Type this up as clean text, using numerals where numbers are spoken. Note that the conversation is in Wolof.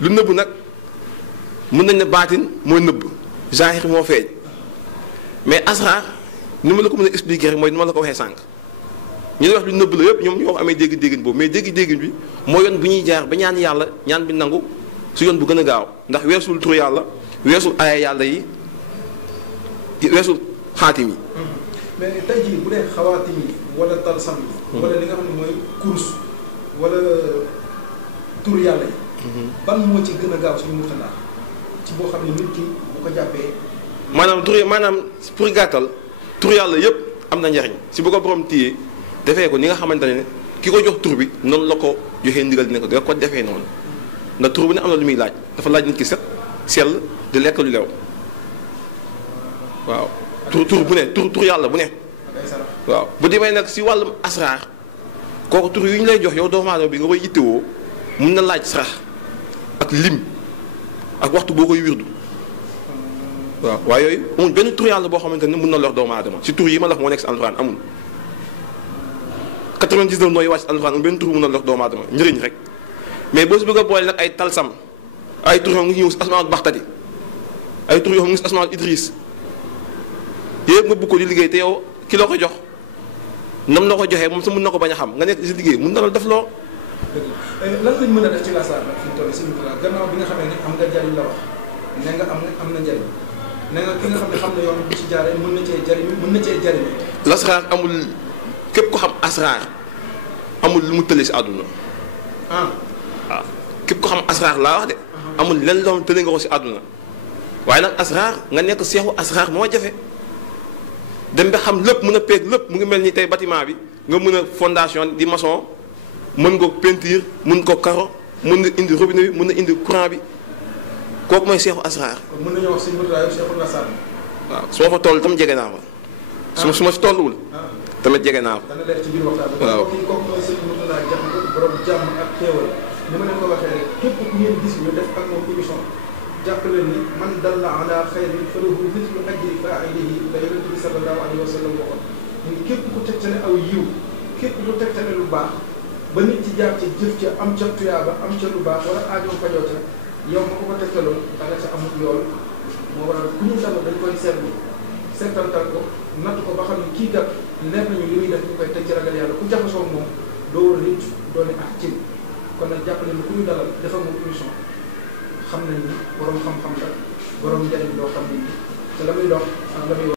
lu nëbb nag mën nañ ne baatin mooy nëbb zahir moo feeñ mais asraar ni ma la ko mën a expliquer rek mooy ni ma la ko waxee sànq ñu wax lu nëbb la yëpp ñoom ñoo amee dégg-déggin boobu mais dégg-déggin bi mooy yoon bu ñuy jaar ba ñaan yàlla ñaan bi nangu su yoon bu gën a gaaw ndax weesul tur yàlla weesul aaya yàlla yi weesul xaatim yi. mais tey jii bu dee xawaatim yi wala talsam yi. wala li nga xam ne mooy kurus wala tur yàlla yi. ban moo ci gën a gaaw suñu murtala ci boo xam ne nit ki bu ko jàppee. maanaam pour gàttal tur yàlla yëpp am na njariñ si bu ko borom téye defee ko ni nga xamante ne ki ko jox tur bi noonu la ko joxee ndigal dina ko nga ko defee noonu ndax tur bu ne am na lu muy laaj dafa laaj nit ki set sell di lekk lu lew waaw tur bu ne tur yàlla bu ne waaw bu demee nag si wàllum asraar kooku tur yu ñu lay jox yow doomu aadama bi nga koy yittewoo mun na laaj sarax ak lim ak waxtu boo koy wirdu waaw waaye yooyu amul benn tur yàlla boo xamante ne mun na lor doomu aadama si tur yi ma la wax moo nekk si alxuraan amul 99 nooy wàcc si alxuraan amul benn tur mun na lor doomu aadama njëriñ rek mais boo si bëgg a boole nag ay talsam ay tur yoo xam nga ñëw si asmaul baxtati ay tur yoo xam nga si asmaul idris yëpp nga bëgg ko di liggéey te yow ki la ko jox nam la ko joxee moom sa mun na ko bañ a xam nga nekk si liggéey mun na la def loo. lan lañ mën a def ci lasaar nag fi mu toll si gannaaw bi nga xamee ne am nga jariñ la wax ne nga am na njariñ ne nga ki nga xam ne xam na yoon bu ci jaaree mën na cee jariñ lasraar amul képp ko xam asraar amul lu mu tële si àdduna. waaw képp ko xam asraar laa wax de. amul lenn loo xam tële nga ko si àdduna waaye nag asraar nga nekk seexu asraar moo jafe dem ba xam lépp mën a peeg lépp mu ngi mel ni tey bâtiment bi nga mën a fondation di maçon mën nga peinture mën ko karo mën nga indi robinet bi mën na indi courant bi kooku mooy seexu asraar. kon mën nañoo wax si mbir seexu lasaar. waaw su ma fa toll tam jege naa fa. su ma fi tolluwul. tamit jege naa fa. dana leer ci biir waxtaan bi. waaw kooku mooy sëñ Mourtalla Diakhaté borom jàmm ak xéewal ni ma leen ko waxee rek képp ku ngeen gis ñu def ak moom émission jàpp leen ni man dalla ala xayrin falahu mithlu ajri faa'ilihi la yonent bi sallallahu alayhi wa sallam waxoon ni képp ku tegtale aw yiw képp ku tegtale lu baax ba nit ci jaar ci jëf ca am ca tuyaaba am ca lu baax wala aajoom fajoo ca yow ma ko tegtaloon da nga ca amul yool moo waral ku ñu dalal dañ koy seetlu seetantal ko natt ko ba xam ne kii kat leer nañu li muy def ñu koy teg ci ragal yàlla ku jaxasoo moom doo war a nit doone ak cin kon nag jàppale ni ku ñu dalal defal moom émission xam nañ ni borom xam-xam la borom njariñ loo xam ne te la muy dox ak la muy